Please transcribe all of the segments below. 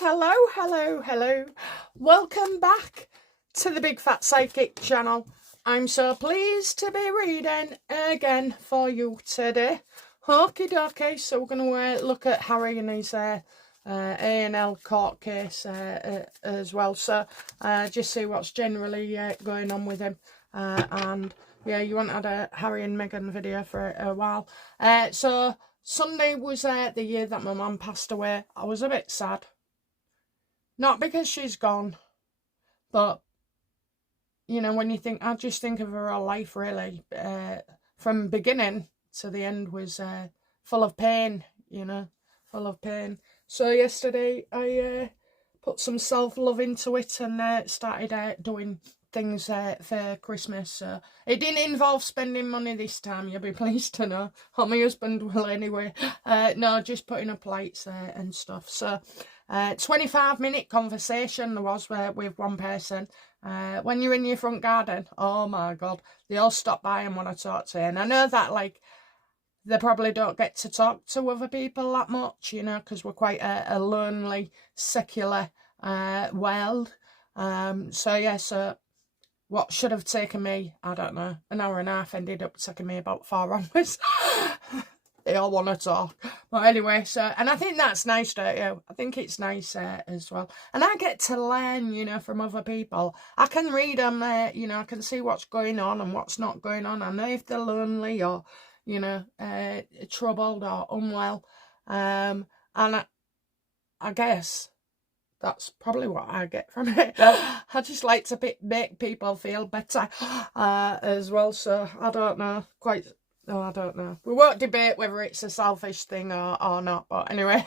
hello, hello, hello. Welcome back to the Big Fat Psychic channel. I'm so pleased to be reading again for you today. Okie dokie, so we're going to look at Harry and his A&L court case as well. So just see what's generally going on with him. And yeah, you haven't had a Harry and Meghan video for a while. So Sunday was the year that my mum passed away. I was a bit sad. Not because she's gone, but, you know, when you think, I just think of her whole life, really. From beginning to the end was full of pain, you know, full of pain. So yesterday I put some self-love into it and started doing things for Christmas. So it didn't involve spending money this time, you'll be pleased to know. Or my husband will anyway. No, just putting up lights and stuff. So 25-minute conversation there was with one person. When you're in your front garden, oh my God, they all stop by and want to talk to you. And I know that, like, they probably don't get to talk to other people that much, you know, because we're quite a lonely, secular world. So yeah, so what should have taken me, I don't know, an hour and a half ended up taking me about 4 hours. They all want to talk. But anyway, so, and I think that's nice, don't you? I think it's nice as well. And I get to learn, you know, from other people. I can read them, you know, I can see what's going on and what's not going on. I know if they're lonely or, you know, troubled or unwell. And I guess that's probably what I get from it. I just like to make people feel better as well. So I don't know, I don't know. We won't debate whether it's a selfish thing or not. But anyway.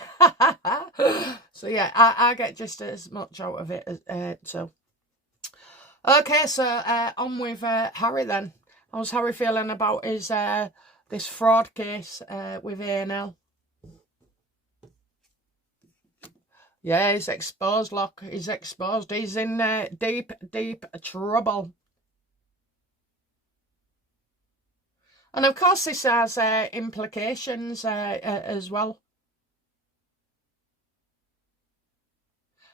So yeah, I get just as much out of it as so. Okay, so on with Harry then. How's Harry feeling about his this fraud case with A&L? Yeah, he's exposed, look. He's exposed. He's in deep, deep trouble. And of course this has implications as well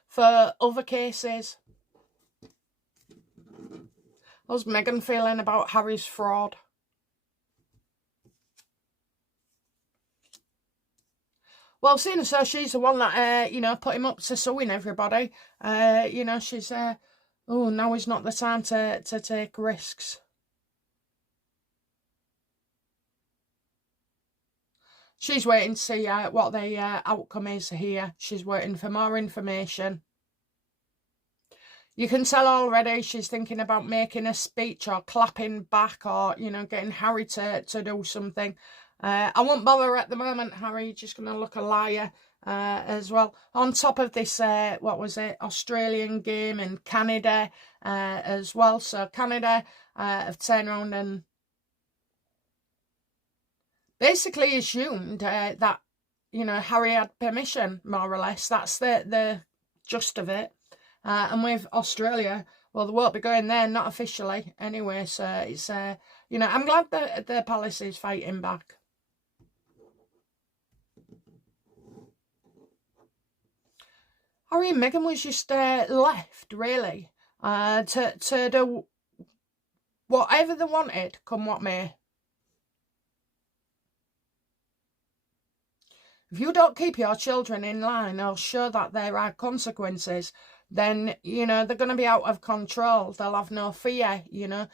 for other cases. How's Meghan feeling about Harry's fraud? Well, seeing as so she's the one that, you know, put him up to suing everybody, you know, she's, oh, now is not the time to take risks. She's waiting to see what the outcome is here. She's waiting for more information. You can tell already she's thinking about making a speech or clapping back or, you know, getting Harry to do something. I won't bother at the moment, Harry. You're just going to look a liar as well. On top of this, what was it, Australian game in Canada as well. So Canada have turned around and basically assumed that, you know, Harry had permission, more or less. That's the gist of it. And with Australia, well, they won't be going there, not officially anyway. So it's, you know, I'm glad that the palace is fighting back. Harry and Meghan was just left, really, to do whatever they wanted, come what may. If you don't keep your children in line or show that there are consequences, then, you know, they're going to be out of control. They'll have no fear, you know.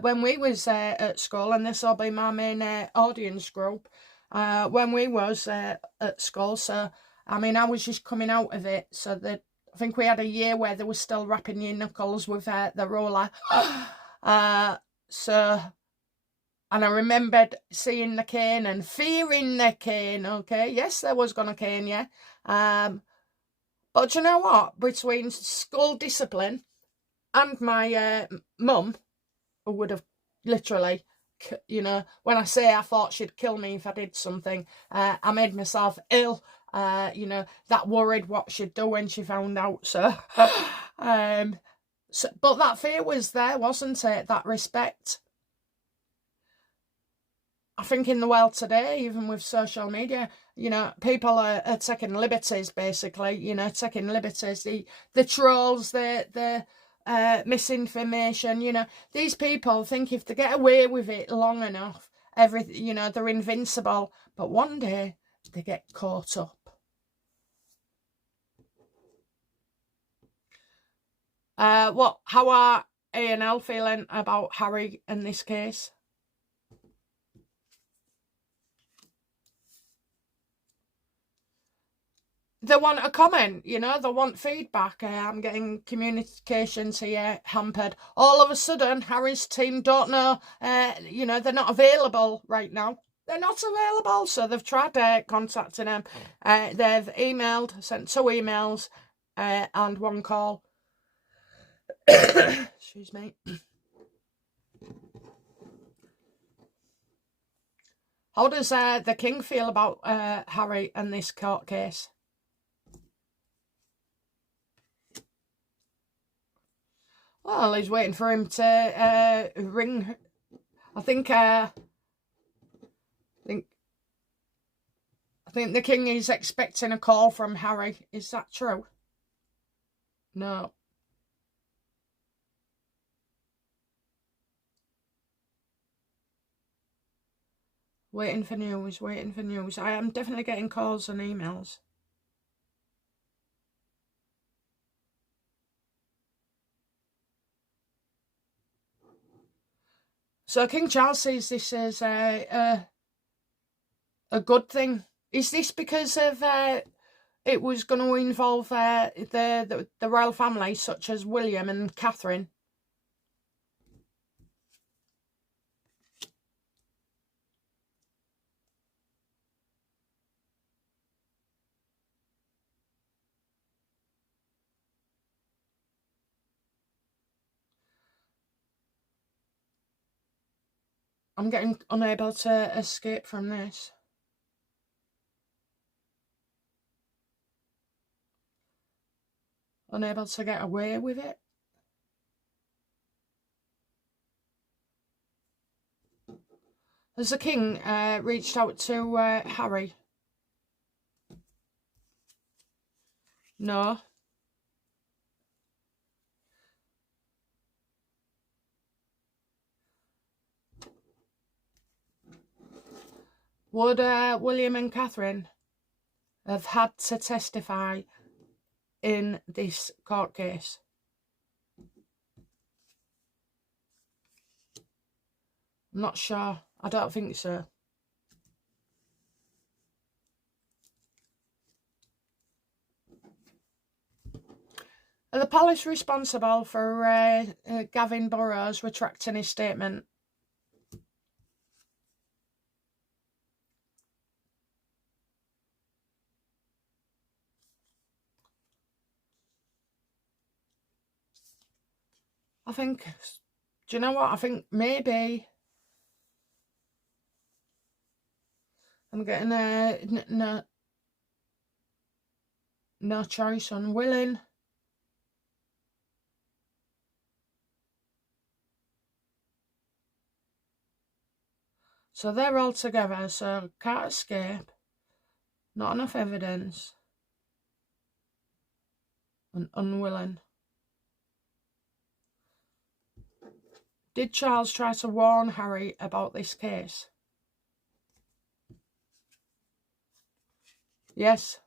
When we was at school, and this will be my main audience group, when we was at school, so, I mean, I was just coming out of it. So that I think we had a year where they were still wrapping your knuckles with the roller. So... And I remembered seeing the cane and fearing the cane, okay? Yes, there was going to cane you. But you know what? Between school discipline and my mum, who would have literally, you know, when I say I thought she'd kill me if I did something, I made myself ill, you know, that worried what she'd do when she found out, so... but that fear was there, wasn't it? That respect. I think in the world today, even with social media, You know, people are taking liberties, basically, you know, taking liberties. The trolls, the misinformation, you know, these people think if they get away with it long enough, everything, you know, they're invincible. But one day they get caught up. How are A&L feeling about Harry in this case? They want a comment, you know, they want feedback. I'm getting communications here hampered. All of a sudden, Harry's team don't know, you know, they're not available right now. They're not available, so they've tried contacting them. They've emailed, sent 2 emails and 1 call. Excuse me. How does the king feel about Harry and this court case? Well, he's waiting for him to ring. I think the king is expecting a call from Harry. Is that true? No. Waiting for news, waiting for news. I am definitely getting calls and emails. So King Charles sees this as a good thing. Is this because of it was going to involve the royal family, such as William and Catherine? I'm getting unable to escape from this. Unable to get away with it. Has the king reached out to Harry? No. Would William and Catherine have had to testify in this court case? I'm not sure. I don't think so. Are the palace responsible for Gavin Burrows retracting his statement? I think, do you know what? I think maybe I'm getting no choice, unwilling. So they're all together, so can't escape. Not enough evidence. And unwilling. Did Charles try to warn Harry about this case? Yes.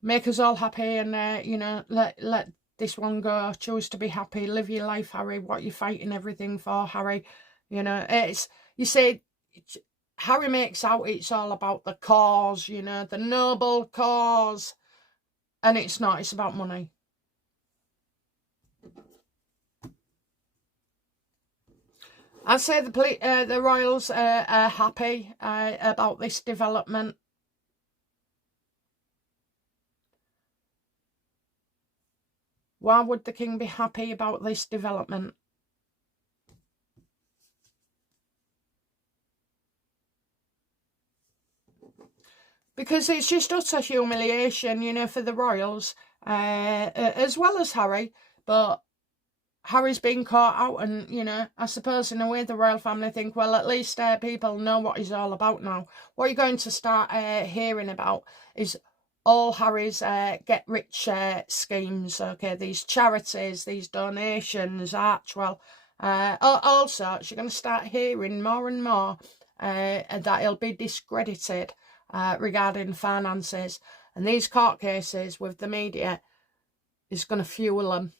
Make us all happy and, you know, let this one go. Choose to be happy. Live your life, Harry. What you're fighting everything for, Harry. You know, you say, Harry makes out it's all about the cause, you know, the noble cause. And it's not. It's about money. I'd say the royals are happy about this development. Why would the king be happy about this development? Because it's just utter humiliation, you know, for the royals, as well as Harry. But Harry's been caught out, and, you know, I suppose in a way the royal family think, well, at least people know what he's all about now. What you're going to start hearing about is all Harry's get-rich schemes, okay, these charities, these donations, Archwell, all sorts. You're going to start hearing more and more that he'll be discredited regarding finances. And these court cases with the media is going to fuel them.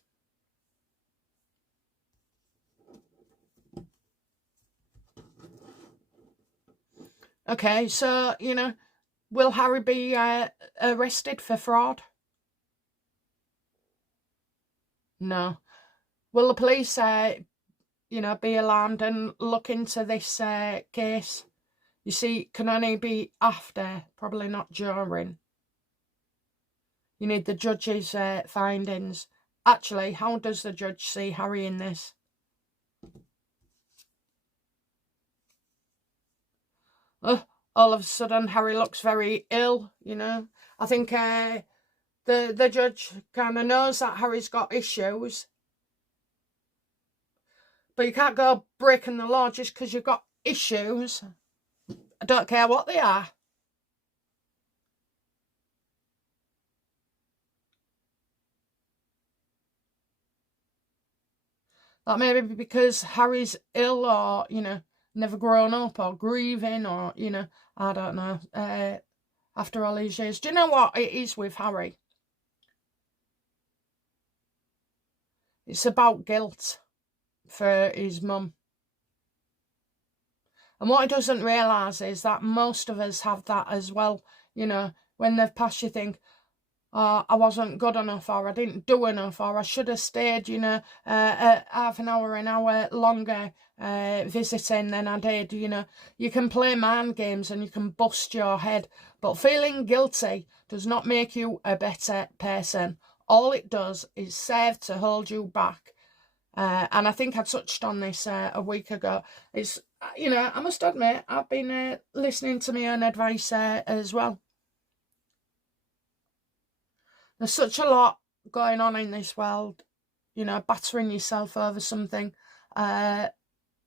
Okay, so, you know, will Harry be arrested for fraud? No. Will the police, you know, be alarmed and look into this case? You see, it can only be after, probably not during. You need the judge's findings. Actually, how does the judge see Harry in this? Oh, all of a sudden, Harry looks very ill, you know. I think the judge kind of knows that Harry's got issues. But you can't go breaking the law just because you've got issues. I don't care what they are. That may be because Harry's ill, or, you know, never grown up, or grieving, or, you know, I don't know, after all these years. Do you know what it is with Harry? It's about guilt for his mum. And what he doesn't realise is that most of us have that as well. You know, when they've passed, you think, oh, I wasn't good enough, or I didn't do enough, or I should have stayed, you know, half an hour longer visiting than I did, you know. You can play mind games and you can bust your head, but feeling guilty does not make you a better person. All it does is serve to hold you back. And I think I touched on this a week ago. It's, you know, I must admit, I've been listening to my own advice as well. There's such a lot going on in this world, you know, battering yourself over something. And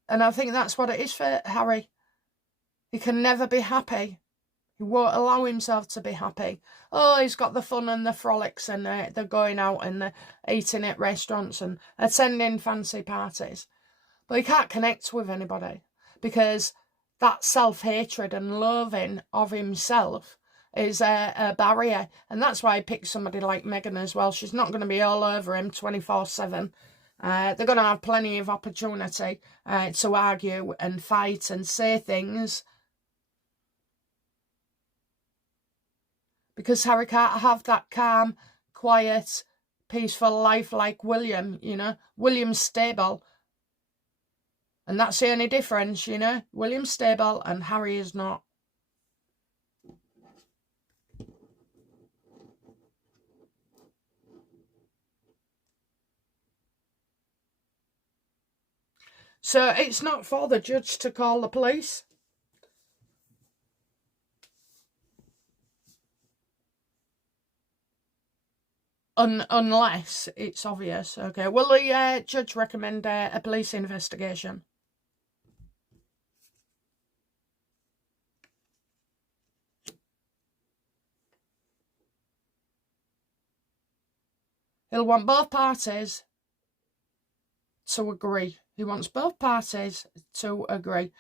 I think that's what it is for Harry. He can never be happy. He won't allow himself to be happy. Oh, he's got the fun and the frolics, and they're going out and they're eating at restaurants and attending fancy parties. But he can't connect with anybody because that self-hatred and loathing of himself is a barrier. And that's why I picked somebody like Meghan as well. She's not going to be all over him 24/7. They're going to have plenty of opportunity to argue and fight and say things. Because Harry can't have that calm, quiet, peaceful life like William, you know. William's stable. And that's the only difference, you know. William's stable and Harry is not. So it's not for the judge to call the police. Unless it's obvious. Okay, will the judge recommend a police investigation? He'll want both parties to agree. He wants both parties to agree.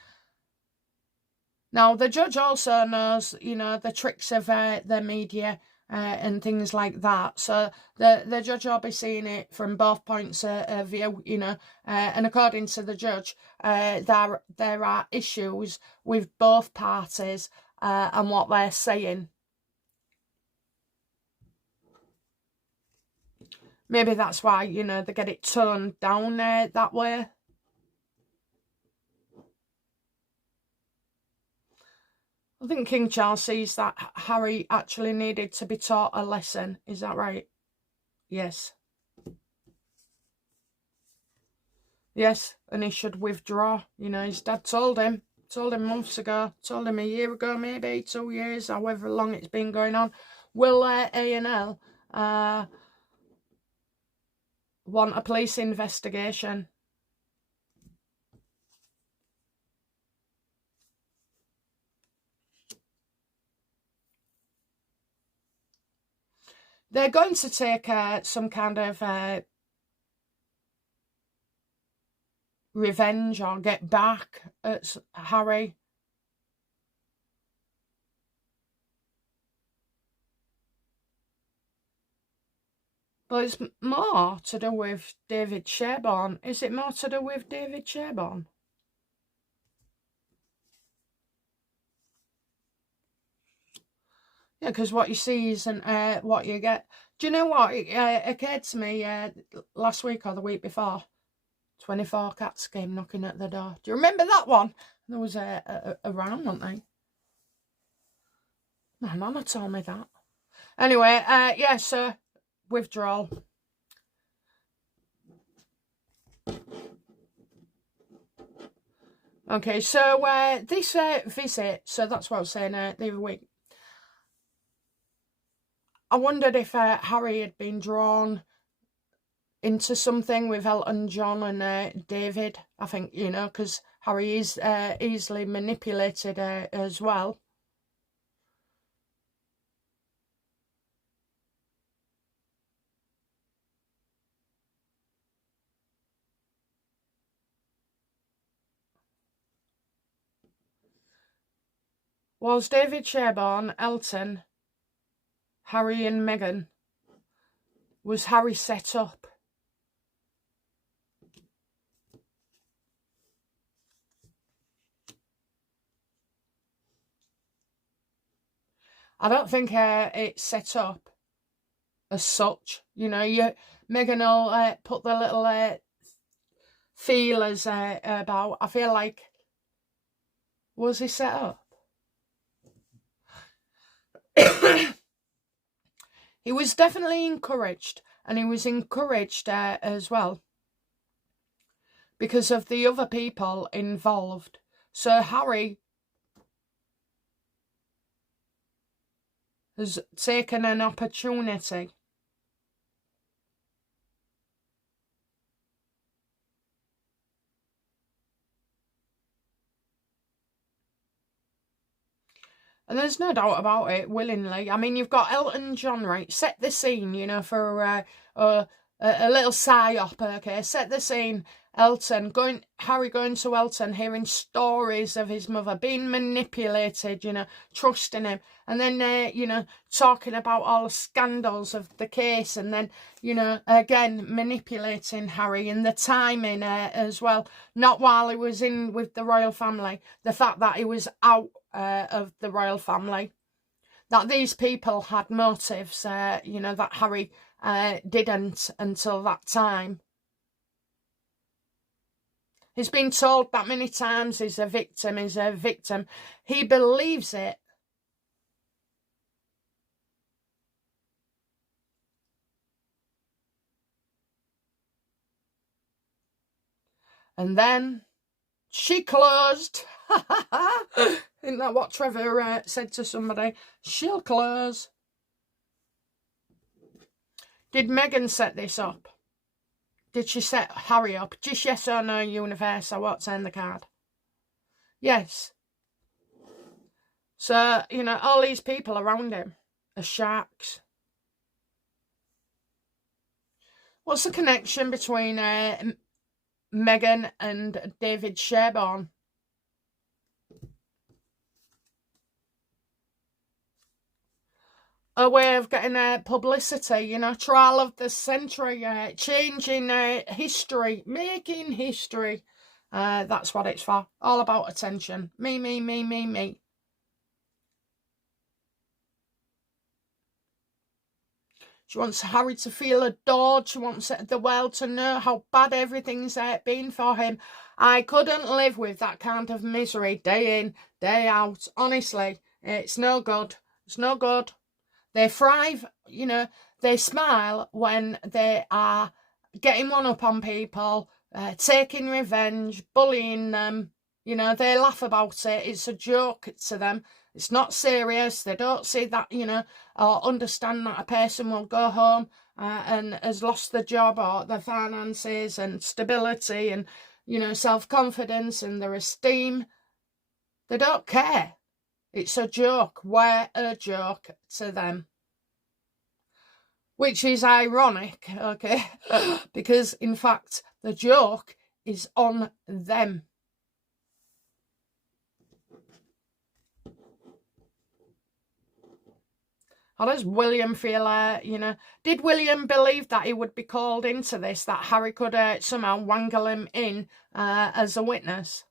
Now, the judge also knows, you know, the tricks of the media and things like that. So the judge will be seeing it from both points of view, you know. And according to the judge, there are issues with both parties and what they're saying. Maybe that's why, you know, they get it toned down that way. I think King Charles sees that Harry actually needed to be taught a lesson. Is that right? Yes. Yes, and he should withdraw. You know, his dad told him months ago, told him a year ago, maybe 2 years, however long it's been going on. Will A&L want a police investigation. They're going to take some kind of revenge or get back at Harry. But it's more to do with David Sherborne. Is it more to do with David Sherborne? Yeah, because what you see isn't what you get. Do you know what? It occurred to me last week or the week before. 24 cats came knocking at the door. Do you remember that one? There was a round, weren't they? My mama told me that. Anyway, yeah, so withdrawal. Okay, so this visit, so that's what I was saying the other week. I wondered if Harry had been drawn into something with Elton John and David. I think, you know, because Harry is easily manipulated as well. Was David Sherborne, Elton, Harry and Meghan? Was Harry set up? I don't think it's set up as such. You know, Meghan will put the little feelers about. I feel like, was he set up? He was definitely encouraged, and he was encouraged as well because of the other people involved. So Harry has taken an opportunity. And there's no doubt about it, willingly. I mean, you've got Elton John, right? Set the scene, you know, for a little psyop, okay? Set the scene. Harry going to Elton, hearing stories of his mother, being manipulated, you know, trusting him. And then, you know, talking about all the scandals of the case. And then, you know, again, manipulating Harry and the timing as well. Not while he was in with the royal family. The fact that he was out of the royal family. That these people had motives, you know, that Harry didn't until that time. He's been told that many times he's a victim, he's a victim. He believes it. And then she closed. Isn't that what Trevor said to somebody? She'll close. Did Meghan set this up? Did she set Harry up? Just yes or no, universe, or what's in the card? Yes. So, you know, all these people around him are sharks. What's the connection between Meghan and David Sherborne? A way of getting publicity, you know, trial of the century, changing history, making history. That's what it's for. All about attention. Me, me, me, me, me. She wants Harry to feel adored. She wants the world to know how bad everything's been for him. I couldn't live with that kind of misery day in, day out. Honestly, it's no good. It's no good. They thrive, you know, they smile when they are getting one up on people, taking revenge, bullying them. You know, they laugh about it. It's a joke to them. It's not serious. They don't see that, you know, or understand that a person will go home and has lost their job or their finances and stability and, you know, self-confidence and their esteem. They don't care. It's a joke. We're a joke to them. Which is ironic, okay? Because, in fact, the joke is on them. How does William feel, you know? Did William believe that he would be called into this, that Harry could somehow wangle him in as a witness?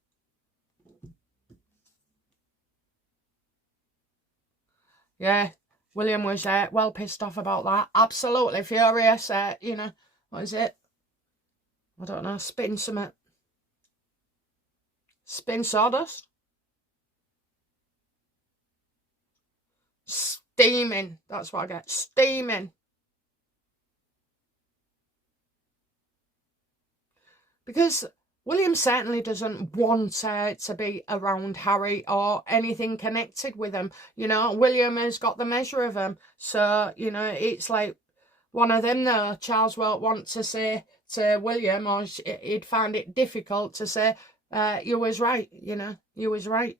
Yeah, William was well pissed off about that. Absolutely furious, you know. What is it? I don't know, spin something. Spin sawdust? Steaming. That's what I get. Steaming. Because William certainly doesn't want to be around Harry or anything connected with him. You know, William has got the measure of him. So, you know, it's like one of them though. Charles won't want to say to William, or he'd find it difficult to say, you was right, you know, you was right.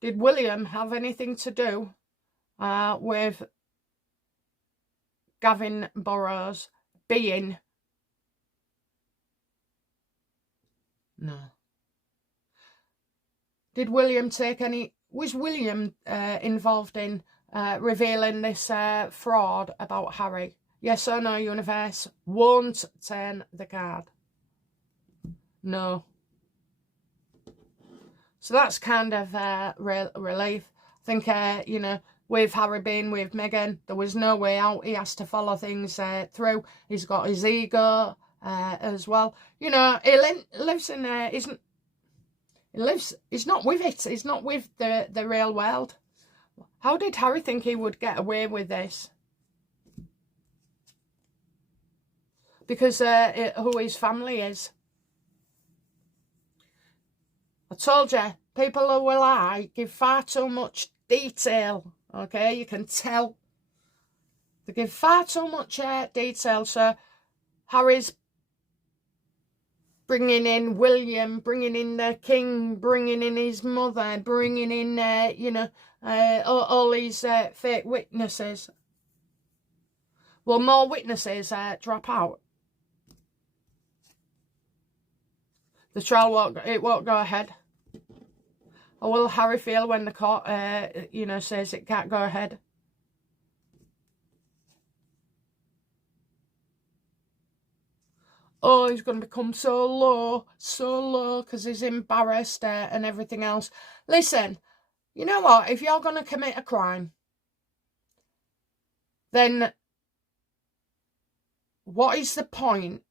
Did William have anything to do with Gavin Burrows being? No. Did William take any? Was William involved in revealing this fraud about Harry? Yes or no, universe? Won't turn the card. No. So that's kind of relief. I think, you know, with Harry being with Meghan, there was no way out. He has to follow things through. He's got his ego as well. You know, he lives in he's not with it. He's not with the real world. How did Harry think he would get away with this? Because who his family is. I told you, people who will lie give far too much detail, okay? You can tell. They give far too much detail. So Harry's bringing in William, bringing in the king, bringing in his mother, bringing in, you know, all these fake witnesses. Will more witnesses drop out? The trial won't go ahead. Or will Harry feel when the court, you know, says it can't go ahead? Oh, he's going to become so low, because he's embarrassed and everything else. Listen, you know what? If you're going to commit a crime, then what is the point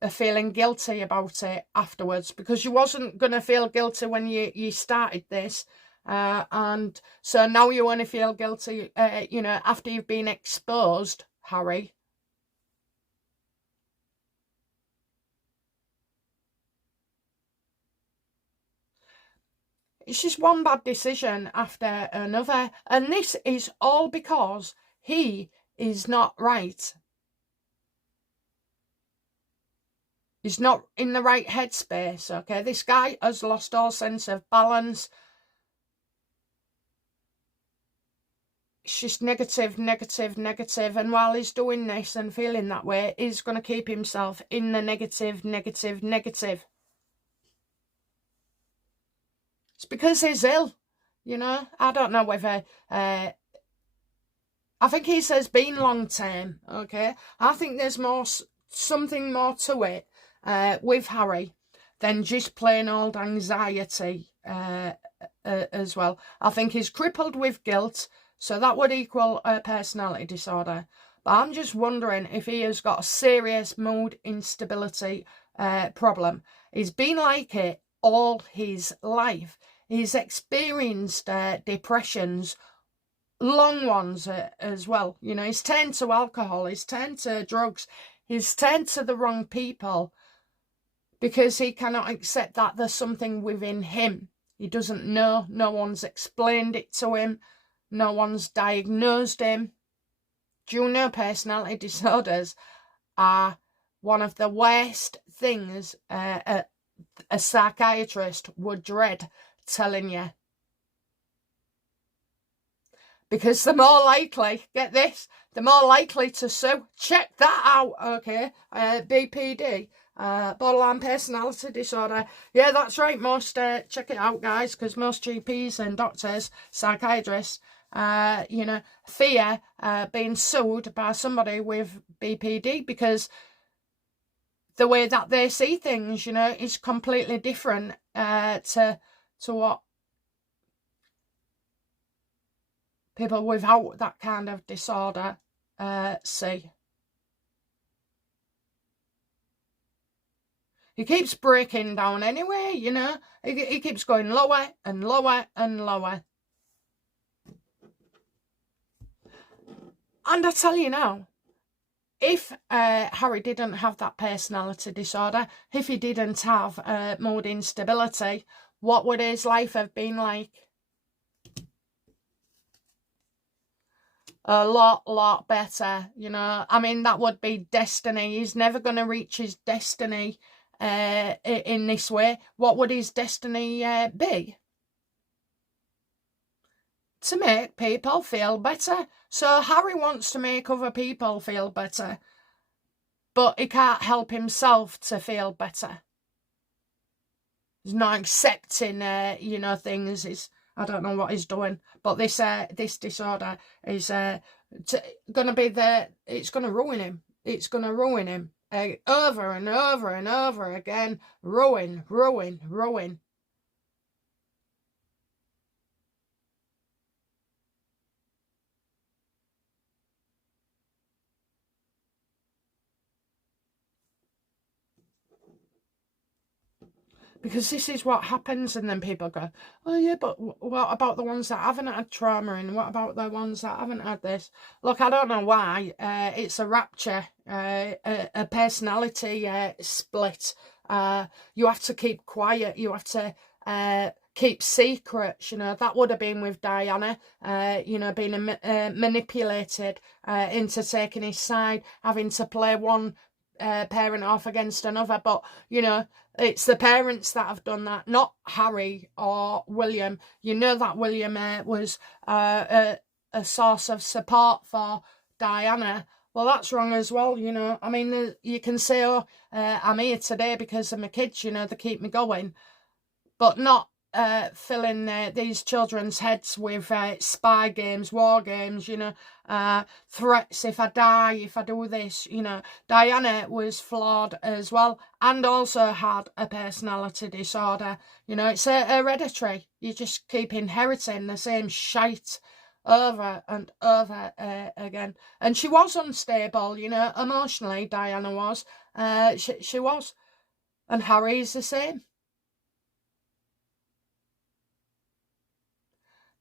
of feeling guilty about it afterwards? Because you wasn't going to feel guilty when you started this. And so now you want to feel guilty, you know, after you've been exposed, Harry. It's just one bad decision after another. And this is all because he is not right. He's not in the right headspace, okay? This guy has lost all sense of balance. It's just negative. And while he's doing this and feeling that way, he's going to keep himself in the negative. It's because he's ill, you know? I don't know whether... I think he says been long term, okay? I think there's something more to it with Harry than just plain old anxiety as well. I think he's crippled with guilt, so that would equal a personality disorder. But I'm just wondering if he has got a serious mood instability problem. He's been like it all his life. He's experienced depressions long ones as well. You know, he's turned to alcohol, he's turned to drugs, he's turned to the wrong people because he cannot accept that there's something within him. He doesn't know, no one's explained it to him, no one's diagnosed him. Do you know personality disorders are one of the worst things a psychiatrist would dread telling you? Because they're more likely, get this, they're more likely to sue. Check that out, okay? BPD, borderline personality disorder. Yeah, that's right, most, check it out, guys, because most GPs and doctors, psychiatrists, you know, fear being sued by somebody with BPD because the way that they see things, you know, is completely different to what people without that kind of disorder see. He keeps breaking down anyway, you know. He keeps going lower and lower and lower. And I tell you now, if Harry didn't have that personality disorder, if he didn't have mood instability, what would his life have been like? A lot better, you know. I mean, that would be destiny. He's never going to reach his destiny in this way. What would his destiny be? To make people feel better. So Harry wants to make other people feel better, but he can't help himself to feel better. He's not accepting, you know, things. I don't know what he's doing, but this disorder is going to be it's going to ruin him. It's going to ruin him over and over and over again. Ruin. Because this is what happens, and then people go, oh yeah, but what about the ones that haven't had trauma, and what about the ones that haven't had this? Look, I don't know why. It's a rupture, a personality split. You have to keep quiet. You have to keep secrets. You know, that would have been with Diana, you know, being manipulated into taking his side, having to play one parent off against another. But, you know, it's the parents that have done that, not Harry or William. You know that William was a source of support for Diana. Well, that's wrong as well, you know. I mean, you can say, oh, I'm here today because of my kids, you know, they keep me going. But not filling these children's heads with spy games, war games, you know, threats if I die, if I do this, you know. Diana was flawed as well and also had a personality disorder. You know, it's hereditary. You just keep inheriting the same shite over and over again. And she was unstable, you know, emotionally, Diana was. She was. And Harry's the same.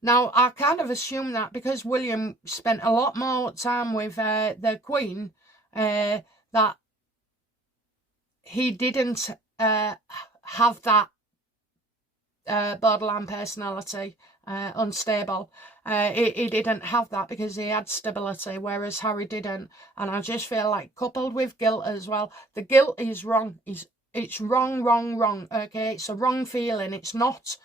Now, I kind of assume that because William spent a lot more time with the Queen, that he didn't have that borderline personality, unstable. He didn't have that because he had stability, whereas Harry didn't. And I just feel like, coupled with guilt as well, the guilt is wrong. It's wrong, okay? It's a wrong feeling. It's not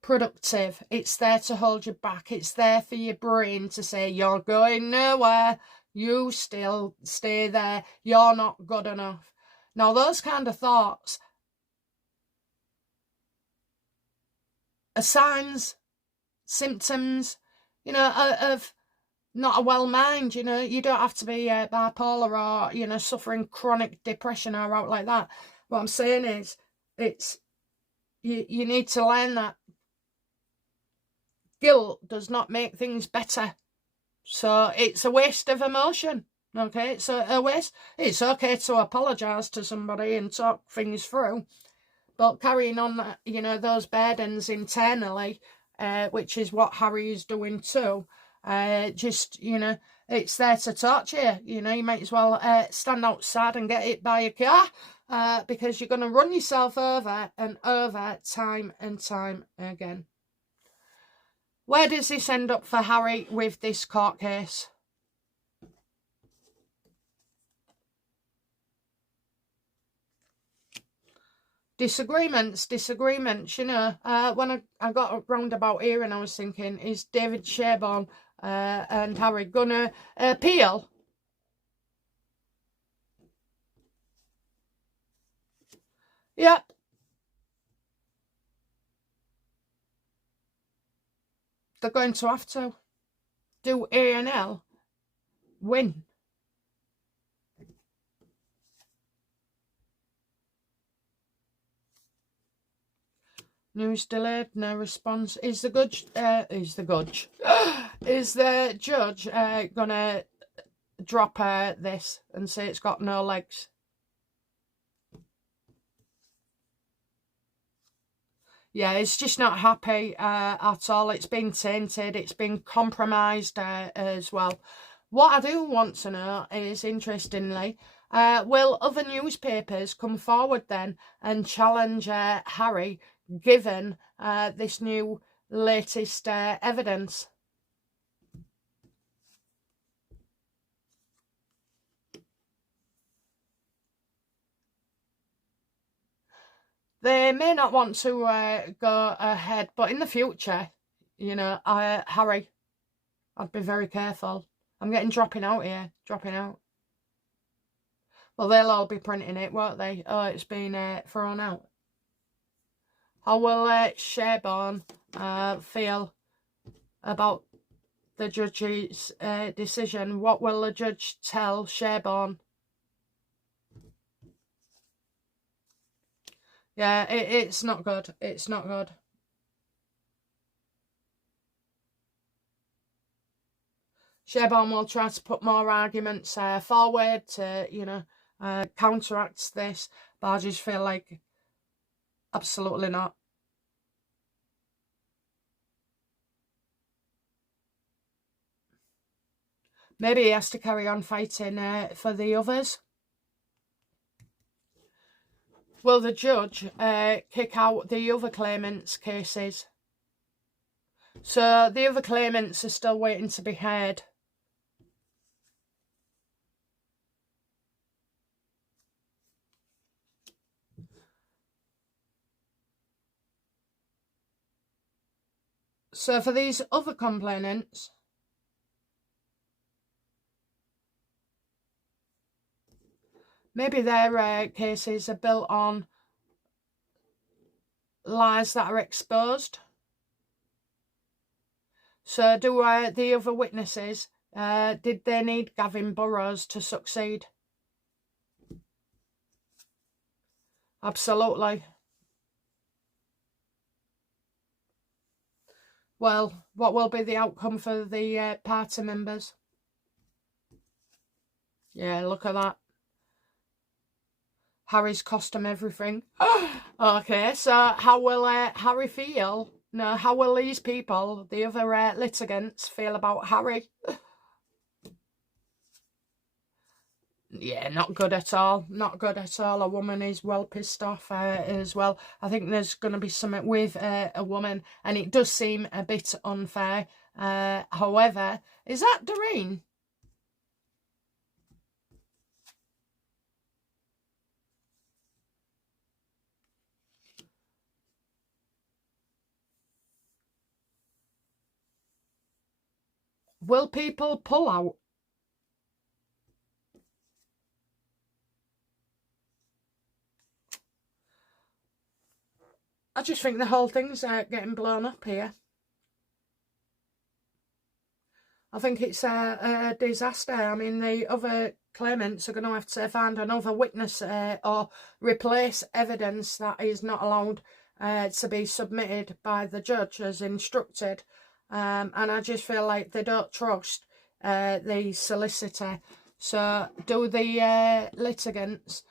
productive. It's there to hold you back. It's there for your brain to say, you're going nowhere. You still stay there. You're not good enough. Now, those kind of thoughts are signs, symptoms, you know, of not a well mind. You know, you don't have to be bipolar or, you know, suffering chronic depression or out like that. What I'm saying is, you need to learn that guilt does not make things better. So it's a waste of emotion. Okay, it's a waste. It's okay to apologise to somebody and talk things through, but carrying on, you know, those burdens internally, which is what Harry is doing too, Just, you know, it's there to torture you. You know, you might as well stand outside and get hit by a car, because you're going to run yourself over and over, time and time again. Where does this end up for Harry with this court case? Disagreements, you know. When I got round about here and I was thinking, is David Sherborne and Harry gonna appeal? Yep. They're going to have to. Do A&L win? News delayed, no response. Is the judge gonna drop this and say it's got no legs? Yeah, it's just not happy at all. It's been tainted. It's been compromised as well. What I do want to know is, interestingly, will other newspapers come forward then and challenge Harry, given this new latest evidence? They may not want to go ahead, but in the future, you know, Harry, I'd be very careful. I'm getting dropping out here, dropping out. Well, they'll all be printing it, won't they? Oh, it's been thrown out. How will Sherborne feel about the judge's decision? What will the judge tell Sherborne? Yeah, it's not good. It's not good. Sherborne will try to put more arguments forward to, you know, counteract this, but I just feel like absolutely not. Maybe he has to carry on fighting for the others. Will the judge kick out the other claimants' cases? So the other claimants are still waiting to be heard. So for these other complainants, maybe their cases are built on lies that are exposed. So do the other witnesses, did they need Gavin Burrows to succeed? Absolutely. Well, what will be the outcome for the party members? Yeah, look at that. Harry's cost him everything. Okay, so how will Harry feel? No, how will these people, the other litigants, feel about Harry? Yeah, not good at all. Not good at all. A woman is well pissed off as well. I think there's going to be something with a woman, and it does seem a bit unfair. However, is that Doreen? Will people pull out? I just think the whole thing's getting blown up here. I think it's a disaster. I mean, the other claimants are going to have to find another witness or replace evidence that is not allowed to be submitted by the judge as instructed. And I just feel like they don't trust the solicitor. So do the litigants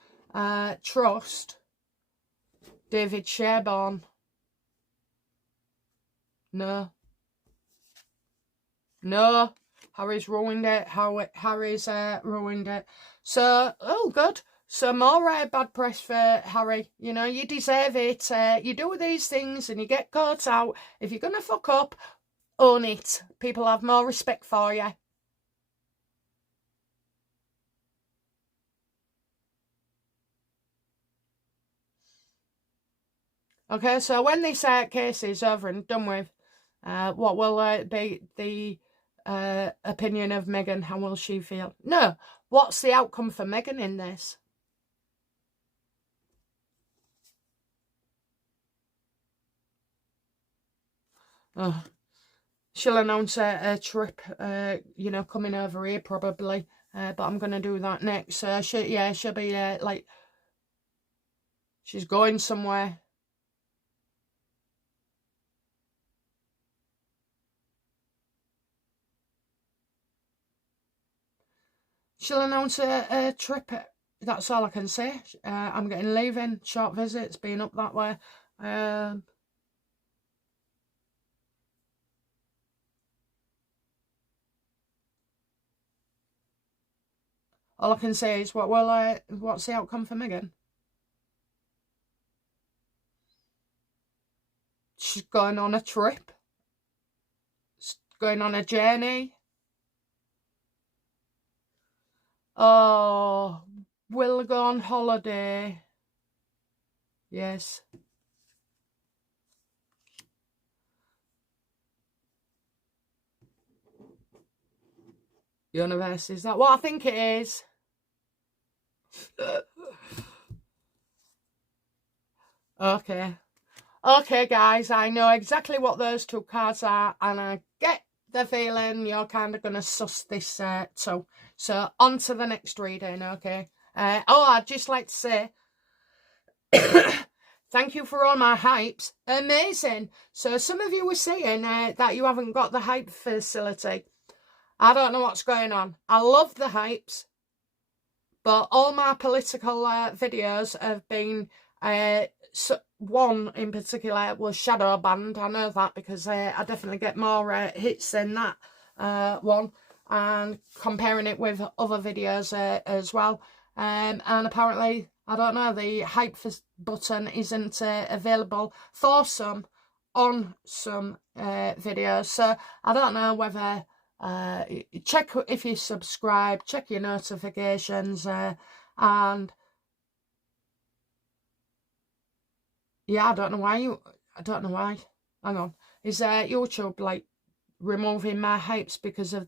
trust David Sherborne? No. No, Harry's ruined it. Harry's ruined it. So, oh, good. So more bad press for Harry. You know, you deserve it. You do these things and you get caught out. If you're going to fuck up, own it. People have more respect for you. Okay, so when this case is over and done with, what will be the opinion of Meghan? How will she feel? No, what's the outcome for Meghan in this? Oh, she'll announce a trip, you know, coming over here probably. But I'm gonna do that next. She'll be like, she's going somewhere. She'll announce a trip. That's all I can say. I'm getting leaving, short visits, being up that way. All I can say is, what's the outcome for Meghan? She's going on a trip. She's going on a journey. Oh, we'll go on holiday. Yes. Universe, is that what I think it is? Okay, guys, I know exactly what those two cards are, and I get the feeling you're kind of going to suss this too. So, on to the next reading, okay? I'd just like to say, thank you for all my hypes. Amazing. So, some of you were saying that you haven't got the hype facility. I don't know what's going on. I love the hypes, but all my political videos have been... one in particular was shadow banned. I know that because I definitely get more hits than that one, and comparing it with other videos as well. And apparently, I don't know, the hype button isn't available for some on some videos. So I don't know whether check if you subscribe, check your notifications, and yeah, I don't know why. Hang on. Is YouTube like removing my hypes because of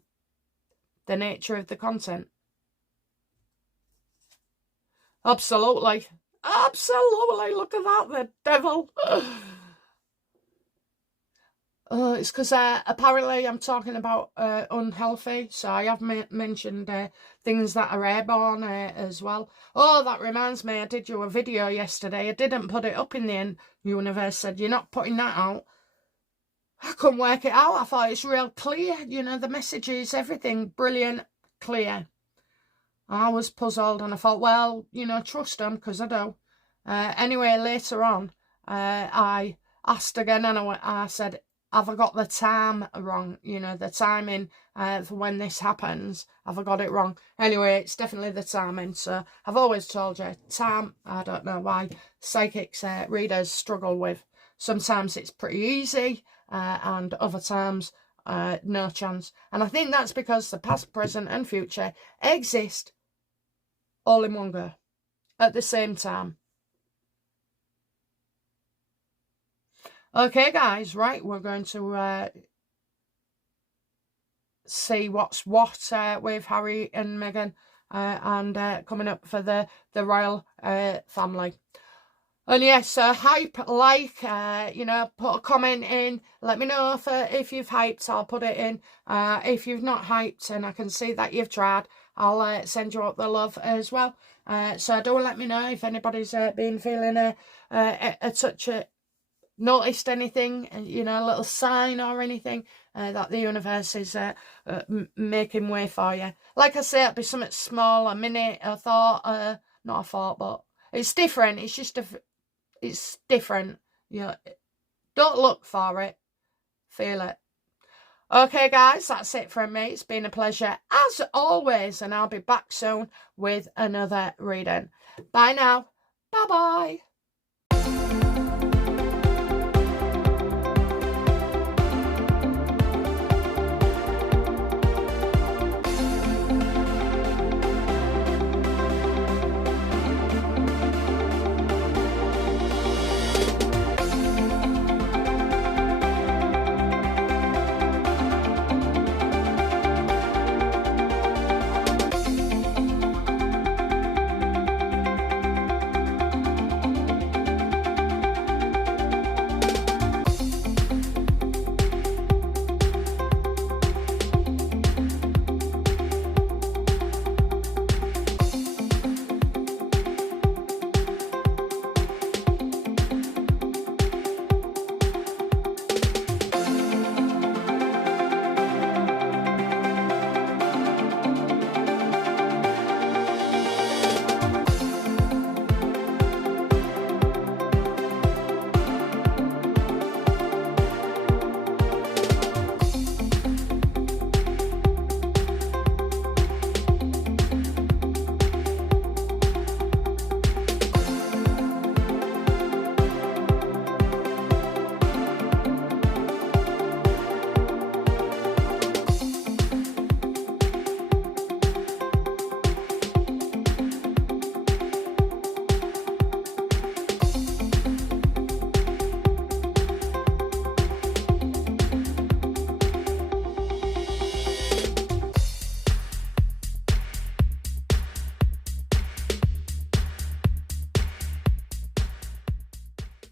the nature of the content? Absolutely. Absolutely. Look at that, the devil. It's because apparently I'm talking about unhealthy, so I have mentioned things that are airborne as well. Oh, that reminds me, I did you a video yesterday. I didn't put it up in the end. Universe said, you're not putting that out. I couldn't work it out. I thought it's real clear. You know, the messages, everything, brilliant, clear. I was puzzled and I thought, well, you know, trust them because I do. Anyway, later on, I asked again and I said, have I got the time wrong? You know, the timing for when this happens. Have I got it wrong? Anyway, it's definitely the timing. So I've always told you, time, I don't know why psychics readers struggle with. Sometimes it's pretty easy and other times no chance. And I think that's because the past, present and future exist all in one go at the same time. Okay, guys, right, we're going to see what's what with Harry and Meghan and coming up for the royal family. And yes, hype, like, you know, put a comment in. Let me know if you've hyped, I'll put it in. If you've not hyped and I can see that you've tried, I'll send you up the love as well. So do let me know if anybody's been feeling a touch noticed anything, you know, a little sign or anything that the universe is making way for you. Like I say, it'll be something small, a minute, a thought, not a thought, but it's different. It's just it's different. You know, don't look for it, feel it. Okay, guys, that's it from me. It's been a pleasure as always, and I'll be back soon with another reading. Bye now. Bye-bye.